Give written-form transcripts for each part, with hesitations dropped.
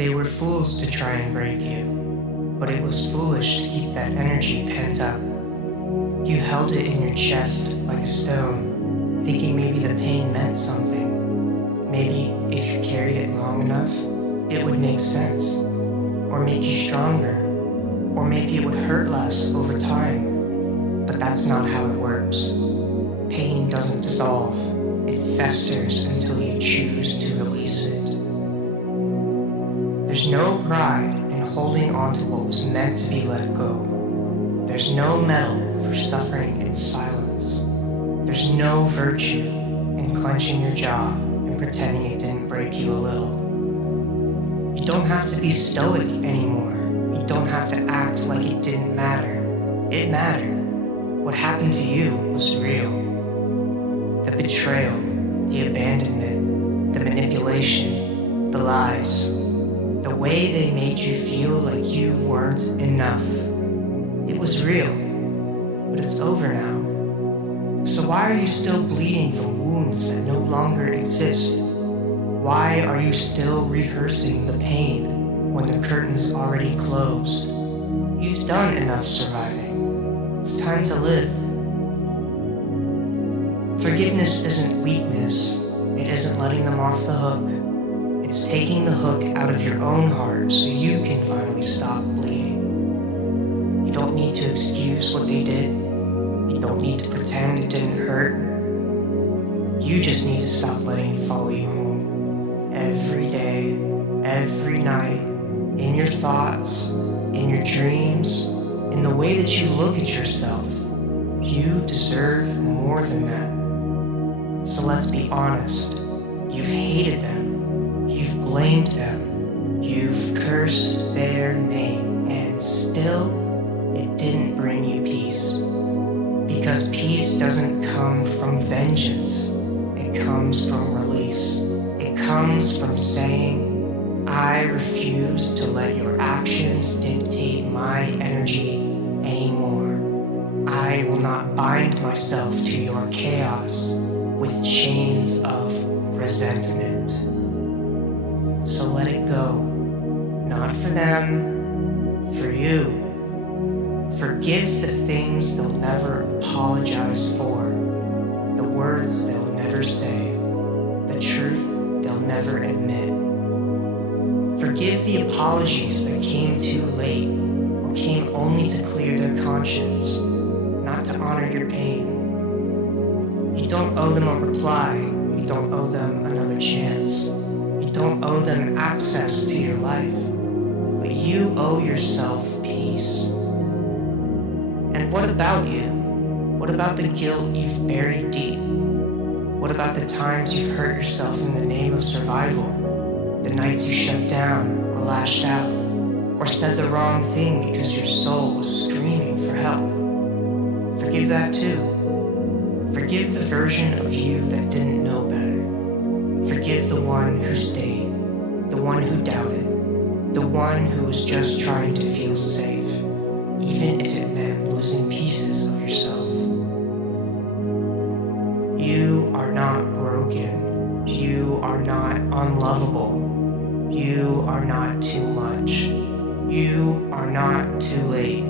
They were fools to try and break you, but it was foolish to keep that energy pent up. You held it in your chest like a stone, thinking maybe the pain meant something. Maybe if you carried it long enough, it would make sense, or make you stronger, or maybe it would hurt less over time. But that's not how it works. Pain doesn't dissolve, it festers until you choose to release it. There's no pride in holding on to what was meant to be let go. There's no medal for suffering in silence. There's no virtue in clenching your jaw and pretending it didn't break you a little. You don't have to be stoic anymore. You don't have to act like it didn't matter. It mattered. What happened to you was real. The betrayal, the abandonment, the manipulation, the lies, the way they made you feel like you weren't enough. It was real, but it's over now. So why are you still bleeding from wounds that no longer exist? Why are you still rehearsing the pain when the curtain's already closed? You've done enough surviving. It's time to live. Forgiveness isn't weakness. It isn't letting them off the hook. It's taking the hook out of your own heart so you can finally stop bleeding. You don't need to excuse what they did. You don't need to pretend it didn't hurt. You just need to stop letting it follow you home. Every day, every night, in your thoughts, in your dreams, in the way that you look at yourself. You deserve more than that. So let's be honest. You've hated them. You've blamed them. You've cursed their name. And still, it didn't bring you peace. Because peace doesn't come from vengeance. It comes from release. It comes from saying, I refuse to let your actions dictate my energy anymore. I will not bind myself to your chaos with chains of resentment. So let it go. Not for them, for you. Forgive the things they'll never apologize for, the words they'll never say, the truth they'll never admit. Forgive the apologies that came too late or came only to clear their conscience, not to honor your pain. You don't owe them a reply. You don't owe them another chance. You don't owe them access to your life. But you owe yourself peace. And what about you? What about the guilt you've buried deep? What about the times you've hurt yourself in the name of survival? The nights you shut down or lashed out or said the wrong thing because your soul was screaming for help? Forgive that too. Forgive the version of you that didn't know better. Forgive the one who stayed, the one who doubted, the one who was just trying to feel safe, even if it meant losing pieces of yourself. You are not broken. You are not unlovable. You are not too much. You are not too late.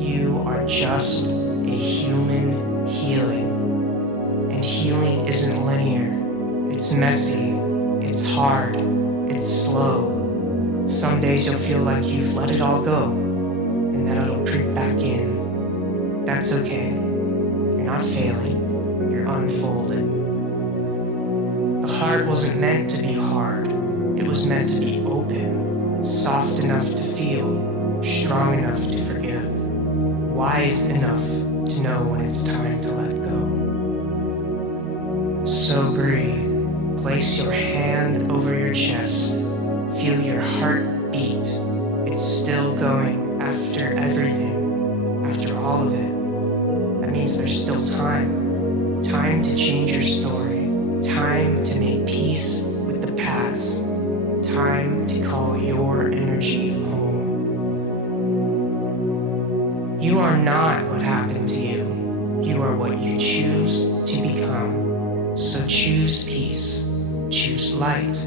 You are just a human healing. And healing isn't linear. It's messy. It's hard. It's slow. Some days you'll feel like you've let it all go, and then it'll creep back in. That's okay. You're not failing. You're unfolding. The heart wasn't meant to be hard. It was meant to be open, soft enough to feel, strong enough to forgive, wise enough to know when it's time to let go. So breathe. Place your hand over your chest. Feel your heart beat. It's still going after everything, after all of it. That means there's still time. Time to change your story. Time to make peace with the past. Time to call your energy home. You are not what happened to you. You are what you choose to become. So choose peace. Choose light.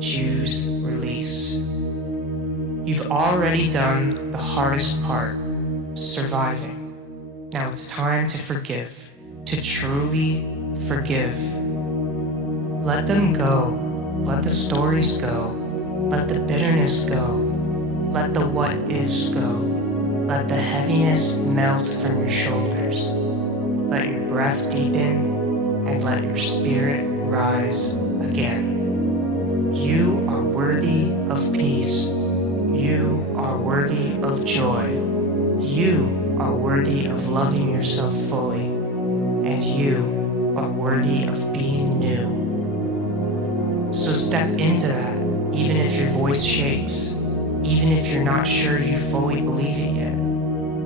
Choose release. You've already done the hardest part, surviving. Now it's time to forgive, to truly forgive. Let them go. Let the stories go. Let the bitterness go. Let the what-ifs go. Let the heaviness melt from your shoulders. Let your breath deepen and let your spirit rise again. You are worthy of peace. You are worthy of joy. You are worthy of loving yourself fully. And you are worthy of being new. So step into that, even if your voice shakes, even if you're not sure you fully believe it yet.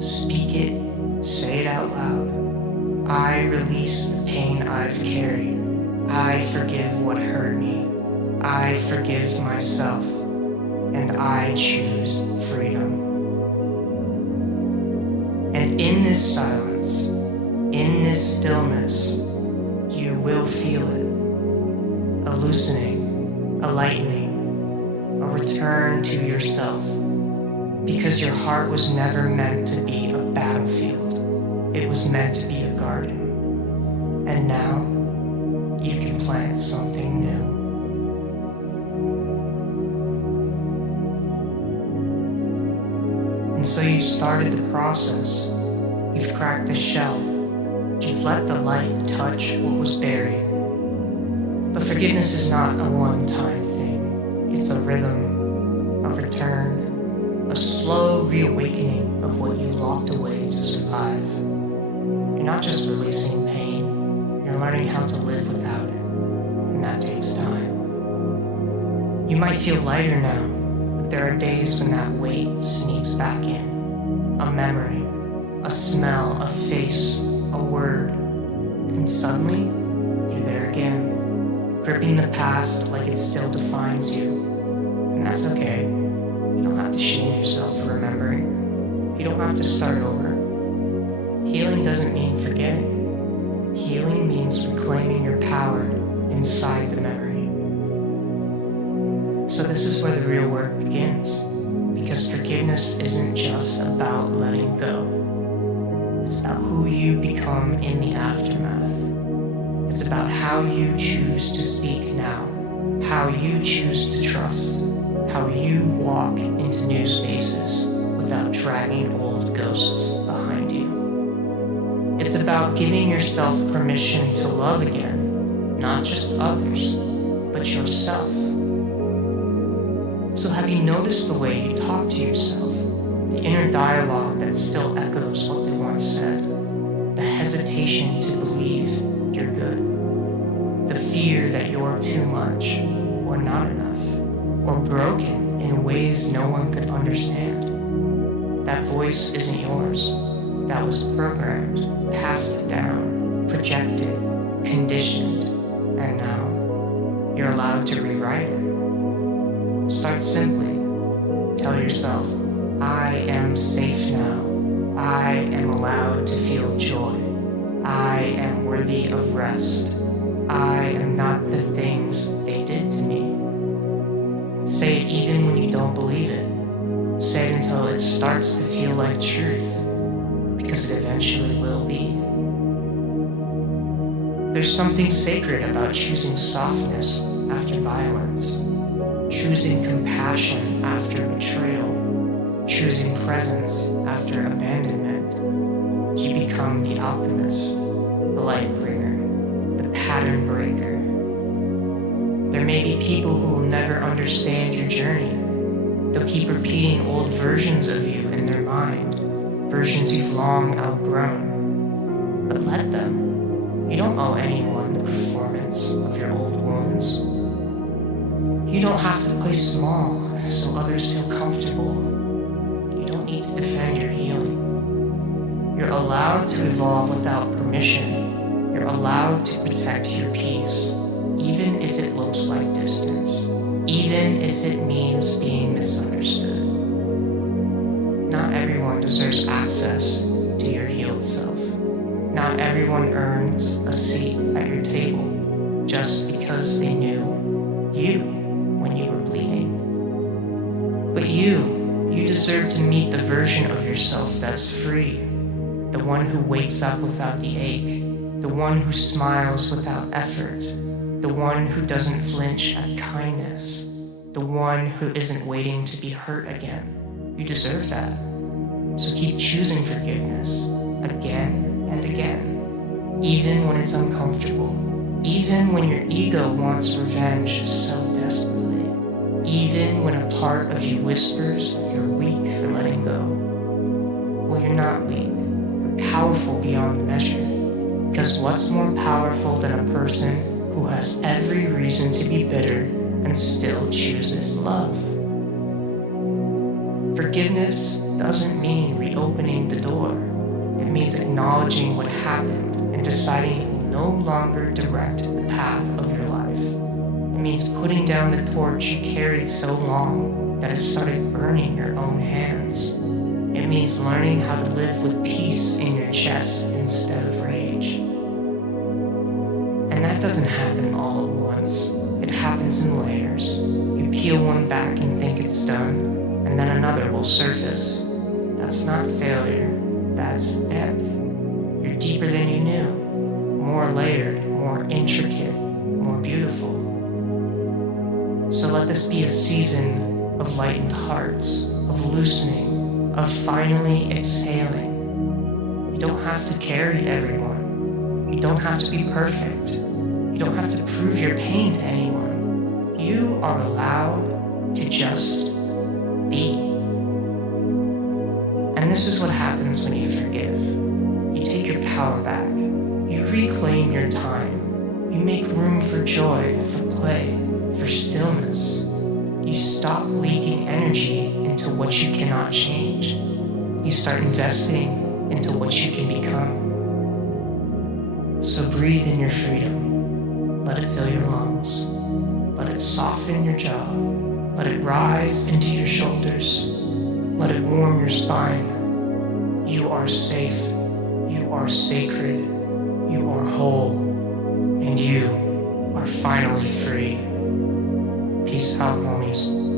Speak it, say it out loud. I release the pain I've carried. I forgive what hurt me. I forgive myself. And I choose freedom. And in this silence, in this stillness, you will feel it. A loosening, a lightening, a return to yourself. Because your heart was never meant to be a battlefield. It was meant to be a garden. And now, you can plant something new. And so you've started the process. You've cracked the shell. You've let the light touch what was buried. But forgiveness is not a one-time thing. It's a rhythm, a return, a slow reawakening of what you locked away to survive. You're not just releasing pain, you're learning how to live without it, and that takes time. You might feel lighter now, but there are days when that weight sneaks back in. A memory, a smell, a face, a word, and suddenly, you're there again, gripping the past like it still defines you. And that's okay. You don't have to shame yourself for remembering. You don't have to start over. Healing doesn't mean forgetting. Healing means reclaiming your power inside the memory. So this is where the real work begins. Because forgiveness isn't just about letting go. It's about who you become in the aftermath. It's about how you choose to speak now. How you choose to trust. How you walk into new spaces without dragging old ghosts behind you. It's about giving yourself permission to love again, not just others, but yourself. So have you noticed the way you talk to yourself? The inner dialogue that still echoes what they once said? The hesitation to believe you're good? The fear that you're too much or not enough? Or broken in ways no one could understand? That voice isn't yours. That was programmed, passed down, projected, conditioned, and now you're allowed to rewrite it. Start simply. Tell yourself, I am safe now. I am allowed to feel joy. I am worthy of rest. I am not the things they did to me. Say it even when you don't believe it. Say it until it starts to feel like truth, because it eventually will be. There's something sacred about choosing softness after violence, choosing compassion after betrayal, choosing presence after abandonment. You become the alchemist, the light bringer, the pattern breaker. There may be people who will never understand your journey. They'll keep repeating old versions of you in their mind, versions you've long outgrown. But let them. You don't owe anyone the performance of your old wounds. You don't have to play small so others feel comfortable. You don't need to defend your healing. You're allowed to evolve without permission. You're allowed to protect your peace. Even if it looks like distance, even if it means being misunderstood. Not everyone deserves access to your healed self. Not everyone earns a seat at your table just because they knew you when you were bleeding. But you deserve to meet the version of yourself that's free, the one who wakes up without the ache, the one who smiles without effort, the one who doesn't flinch at kindness, the one who isn't waiting to be hurt again. You deserve that. So keep choosing forgiveness again and again, even when it's uncomfortable, even when your ego wants revenge so desperately, even when a part of you whispers that you're weak for letting go. Well, you're not weak. You're powerful beyond measure. Because what's more powerful than a person who has every reason to be bitter and still chooses love? Forgiveness doesn't mean reopening the door. It means acknowledging what happened and deciding it will no longer direct the path of your life. It means putting down the torch you carried so long that it started burning your own hands. It means learning how to live with peace in your chest instead of rage. And that doesn't happen all at once. It happens in layers. You peel one back and think it's done, and then another will surface. That's not failure, that's depth. You're deeper than you knew, more layered, more intricate, more beautiful. So let this be a season of lightened hearts, of loosening, of finally exhaling. You don't have to carry everyone. You don't have to be perfect. You don't have to prove your pain to anyone. You are allowed to just be. And this is what happens when you forgive. You take your power back. You reclaim your time. You make room for joy, for play, for stillness. You stop leaking energy into what you cannot change. You start investing into what you can become. So breathe in your freedom. Let it fill your lungs. Let it soften your jaw. Let it rise into your shoulders. Let it warm your spine. You are safe. You are sacred. You are whole. And you are finally free. Peace out, homies.